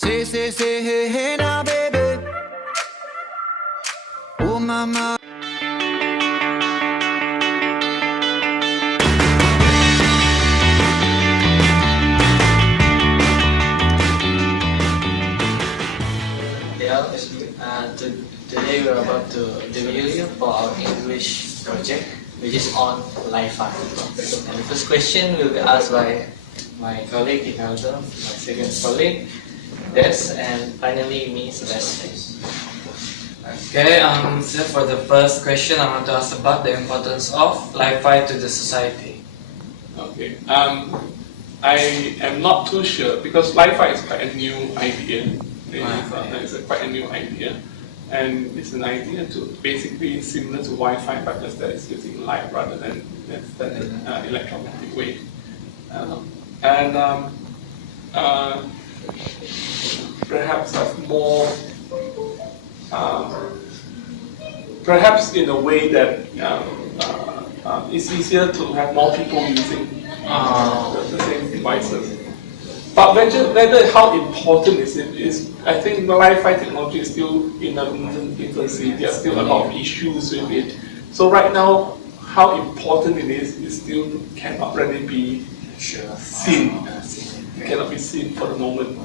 Say, hey, hey, now, baby. Oh, mama. Today we're about to review for our English project, which is on Li-Fi. And the first question will be asked by my colleague Inaldo, my second colleague Des, and finally me, Sebastian. Okay, so for the first question, I want to ask about the importance of Li-Fi to the society. Okay, I am not too sure because Li-Fi is quite a new idea. It's quite a new idea, and it's an idea to basically similar to Wi-Fi, but just that it's using light rather than electromagnetic wave. Perhaps have more, perhaps in a way that it's easier to have more people using the same devices. But whether how important is it is, I think the Li-Fi technology is still in infancy. There are still a lot of issues with it. So right now, how important it is still cannot really be seen. Cannot be seen for the moment.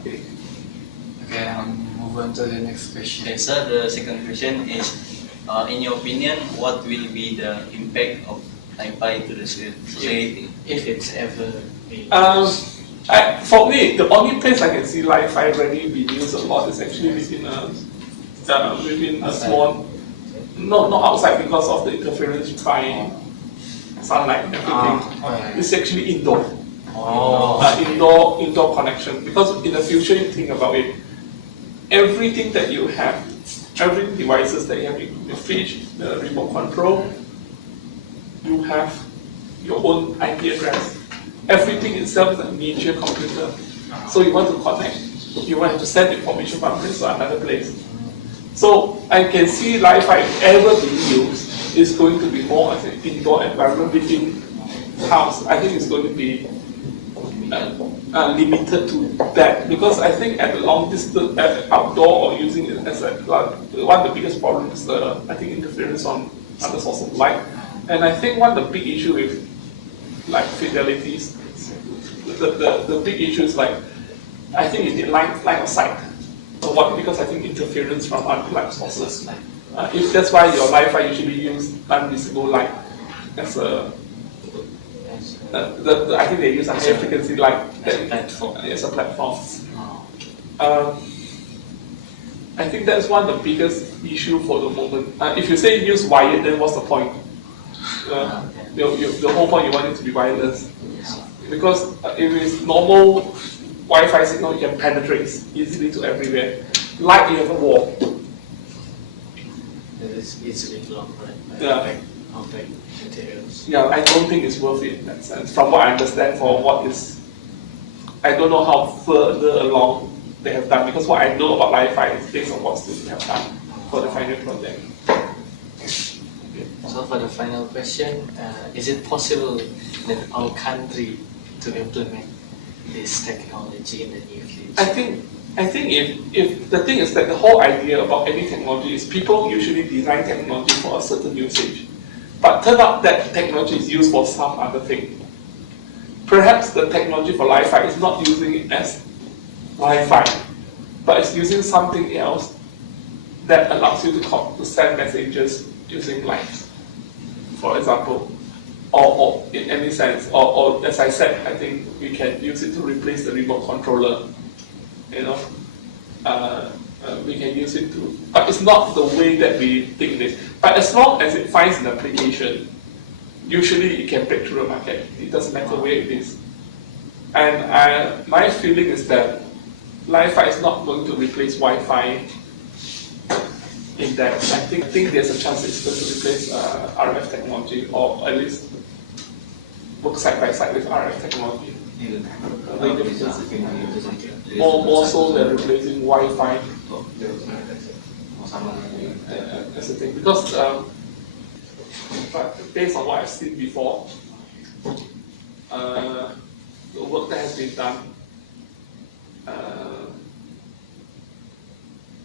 Okay. Okay, move on to the next question. Okay, sir, the second question is, in your opinion, what will be the impact of Li-Fi to the society? If it's ever for me, the only place I can see Li-Fi really be used a lot is actually within a small, not outside because of the interference by sunlight and everything. It's actually indoor. Indoor connection. Because in the future, you think about it, everything that you have, every devices that you have, the fridge, the remote control, you have your own IP address. Everything itself is a miniature computer. So you want to connect, you want to send information from place to another place. So I can see Li-Fi, if ever being used, is going to be more as an indoor environment within house. I think it's going to be limited to that, because I think at the long distance, at outdoor or using it as a one of the biggest problems is I think interference on other source of light. And I think one of the big issue with like fidelities, the big issue is like, I think you need line of sight. So what? Because I think interference from other light sources. If that's why your Li-Fi usually use unvisible light as a I think they use a higher frequency light as a platform. I think that's one of the biggest issue for the moment. If you say use wired, then what's the point? The whole point you want it to be wireless. Because if it's normal Wi-Fi signal, it can penetrate easily to everywhere. Light, you have a wall. it's easily blocked, right? Yeah. Opaque materials. Yeah, I don't think it's worth it in that sense. From what I understand, for what is, I don't know how further along they have done, because what I know about Li-Fi is based on what students have done for the final project. So for the final question, is it possible that our country to implement this technology in the near future? I think if the thing is that the whole idea about any technology is people usually design technology for a certain usage. But turn out that technology is used for some other thing. Perhaps the technology for Li-Fi is not using it as Wi-Fi, but it's using something else that allows you to send messages using light, for example, or in any sense, or as I said, I think we can use it to replace the remote controller. You know, we can use it to, but it's not the way that we think this. But as long as it finds an application, usually it can break through the market. It doesn't matter where it is. And my feeling is that Li-Fi is not going to replace Wi-Fi in that. I think there's a chance it's going to replace RF technology, or at least work side by side with RF technology. More so than replacing Wi-Fi as a thing. Because but based on what I've seen before, the work that has been done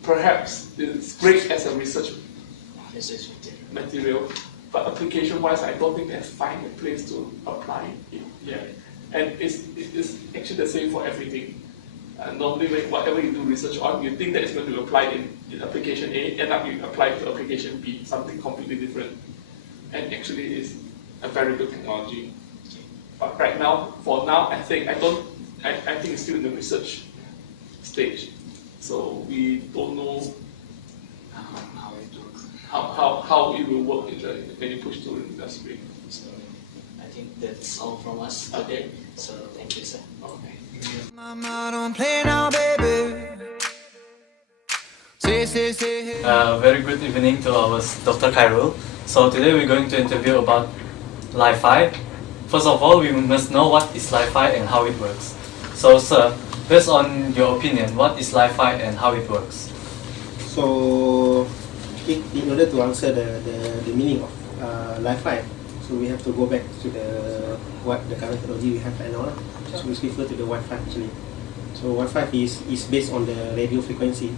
perhaps it's great as a research This is material. material, but application-wise, I don't think they've find a place to apply it yet. And it's actually the same for everything. Normally, whatever you do research on, you think that it's going to apply in application A, end up you apply it to application B, something completely different. And actually, it's a very good technology. But right now, for now, I think it's still in the research stage. So we don't know How it works. how it will work when you push to the industry. So I think that's all from us today. So thank you, sir. Okay. Mama, don't play now, baby. Say. Very good evening to our Dr. Khairul. So today we're going to interview about Li-Fi. First of all, we must know what is Li-Fi and how it works. So sir, based on your opinion, what is Li-Fi and how it works? So, in order to answer the meaning of Li-Fi, so we have to go back to what the current technology we have right now. So we refer to the Wi-Fi actually. So Wi-Fi is based on the radio frequency.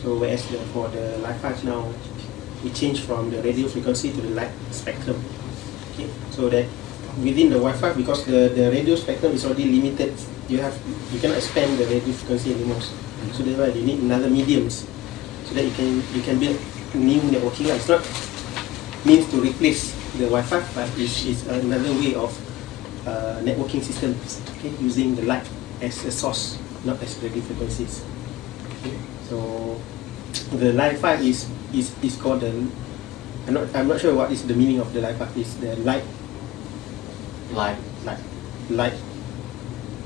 So whereas for the Li-Fi now, we change from the radio frequency to the light spectrum. Okay, so that within the Wi-Fi, because the radio spectrum is already limited, you cannot expand the radio frequency anymore. So that's why you need another mediums, so that you can build new networking. It's not means to replace the Wi-Fi, but it's another way of networking systems. Okay, using the light as a source, not as radio frequencies. Okay, so the Li-Fi is called the. I'm not sure what is the meaning of the Li-Fi. It's the light. Light.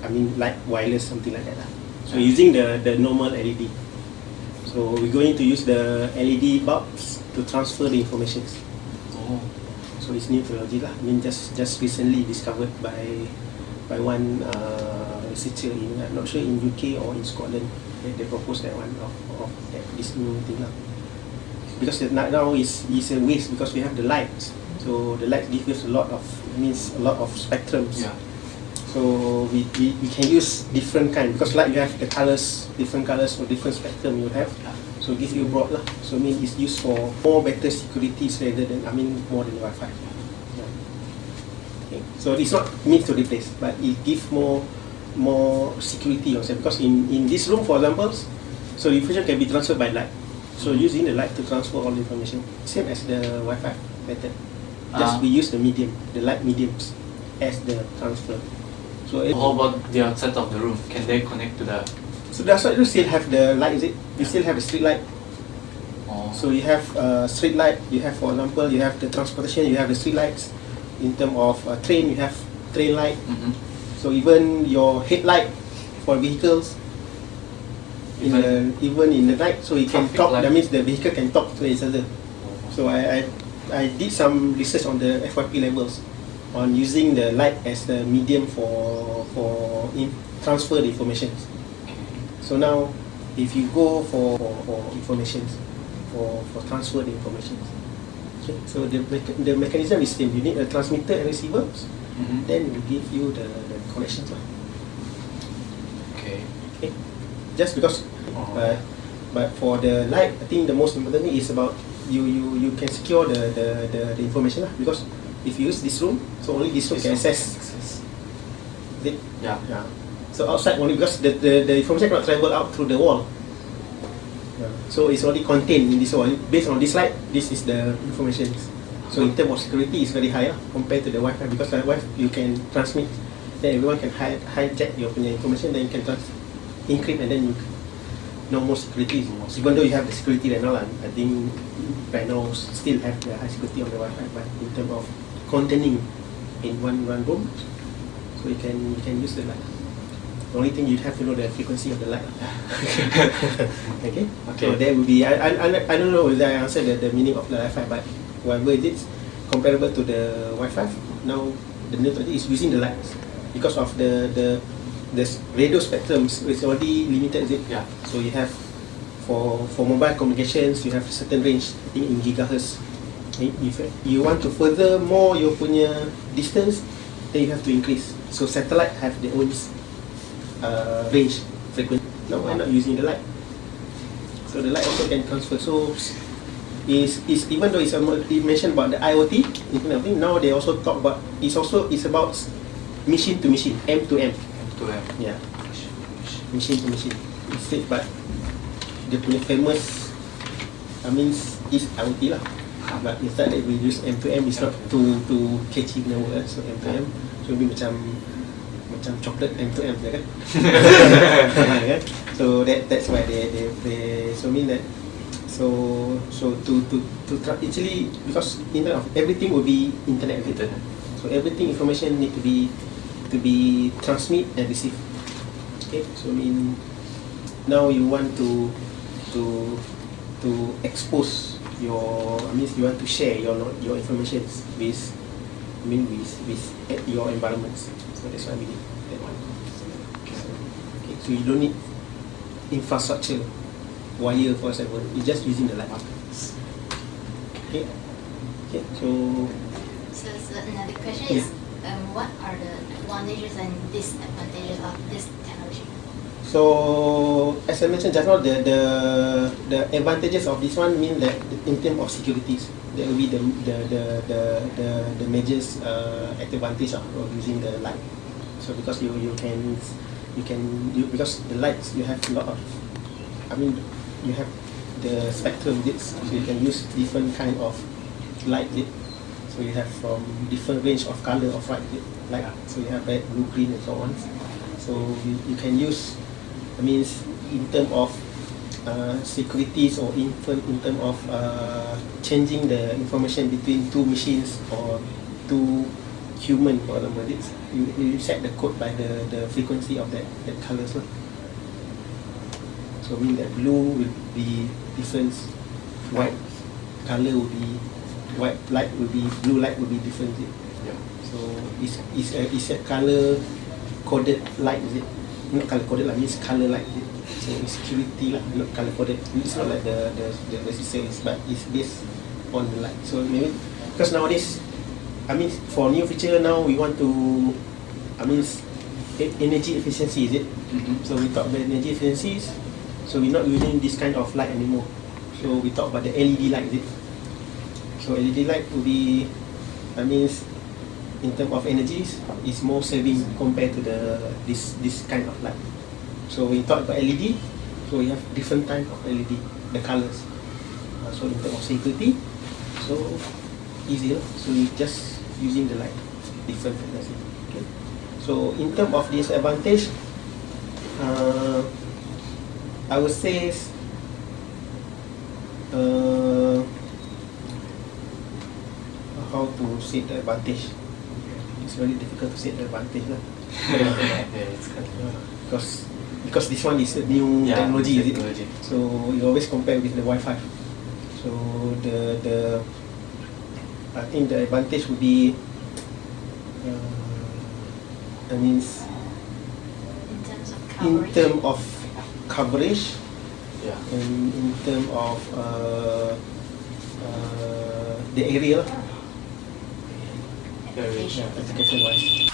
I mean light wireless, something like that. So using the normal LED. So we're going to use the LED bulbs to transfer the information. Oh. So it's new technology lah. I mean just recently discovered by one researcher I'm not sure in UK or in Scotland. They proposed that one of this new thing lah. Because now is a waste because we have the lights. So the light gives us a lot of spectrums. Yeah. So we can use different kind because like you have the colors, different colors for different spectrum you have. So give you broad lah. So it's used for more better securities rather than more than Wi-Fi. Yeah. Okay. So it's not meant to replace, but it gives more security also because in this room, for example, so the information can be transferred by light. So using the light to transfer all the information, same as the Wi-Fi method. Just we use the light mediums as the transfer. So How about the outside of the room? Can they connect to the? So that's why you still have the light, is it? You still have the street light. Oh. So you have street light. You have, for example, you have the transportation. You have the street lights. In terms of train, you have train light. Mm-hmm. So even your headlight for vehicles, even in the night, so it can Traffic talk. light. That means the vehicle can talk to each other. So I did some research on the FYP levels on using the light as the medium for transfer the information. So now, if you go for information, for transfer the information, okay, so the mechanism is same. You need a transmitter and receiver. Mm-hmm. Then we give you the connections. Okay. Okay. Just because, but for the light, I think the most important thing is about you can secure the information lah. Because if you use this room, so only this room can access. Is it? Yeah. Yeah. So outside only because the information cannot travel out through the wall. Yeah. So it's only contained in this wall. Based on this light, this is the information. So in terms of security, it's very high compared to the Wi-Fi because the Wi-Fi you can transmit, then everyone can hijack your information, then you can encrypt and then you no more security. Even though you have the security right now, I think right now still have the high security on the Wi-Fi, but in terms of containing in one room, so you can use the light. The only thing you have to know the frequency of the light. Okay. So there will be I don't know whether I answered the meaning of the Wi-Fi, but whatever it is comparable to the Wi-Fi. Now the new technology is using the lights because of the radio spectrums is already limited, is it? Yeah. So you have for mobile communications you have a certain range, I think in gigahertz. If you want to further more your punya distance, then you have to increase. So satellite have their own range frequency. Now why not using the light? So the light also can transfer. So is even though it mentioned about the IoT, Internet of Things, now they also talk about it's about machine to machine, M to M. To have. Yeah, machine to machine. Instead, but the famous, is IoT lah. But instead that we use M to M, it's not too catchy in the word. So M to M, so maybe macam chocolate M to M, kan? So that's why they so mean that so to actually, because internet of everything will be internet. So everything information need to be transmit and receive. Okay, so now you want to expose your, you want to share your information with your environments. So that's why we need that one. Okay, so you don't need infrastructure, wire for example. You're just using the light bulb. Okay. So another question is, what are the advantages and disadvantages of this technology? So as I mentioned just now, the advantages of this one mean that in terms of securities, that will be the major advantage of using the light. So because because the lights, you have a lot of, you have the spectrum bits, so you can use different kind of light lit. So you have from different range of color of light. So you have red, blue, green, and so on. So you can use, in terms of securities, or in terms of changing the information between two machines or two human, for example. You set the code by the frequency of that colors. So mean that blue will be different, white color will be white light will be blue light will be different. Yeah. So it's a color coded light, is it? Not color coded light, means color light. Is it? So it's security lah, not color coded. It's not like the says, but it's based on the light. So maybe because nowadays, for new feature now we want to, energy efficiency, is it? So we talk about energy efficiencies. So we're not using this kind of light anymore. So we talk about the LED light, is it? So LED light will be, in terms of energies, is more saving compared to this kind of light. So when you talk about LED, so we have different type of LED, the colors. So in terms of security, so easier. So you just using the light, different frequency. Okay. So in terms of disadvantage, I would say, how to say the advantage. It's very difficult to say the advantage lah. Because this one is a new technology, is it? So you always compare with the Wi-Fi. So I think the advantage would be, in terms of coverage, and in terms of the area, Application. application wise.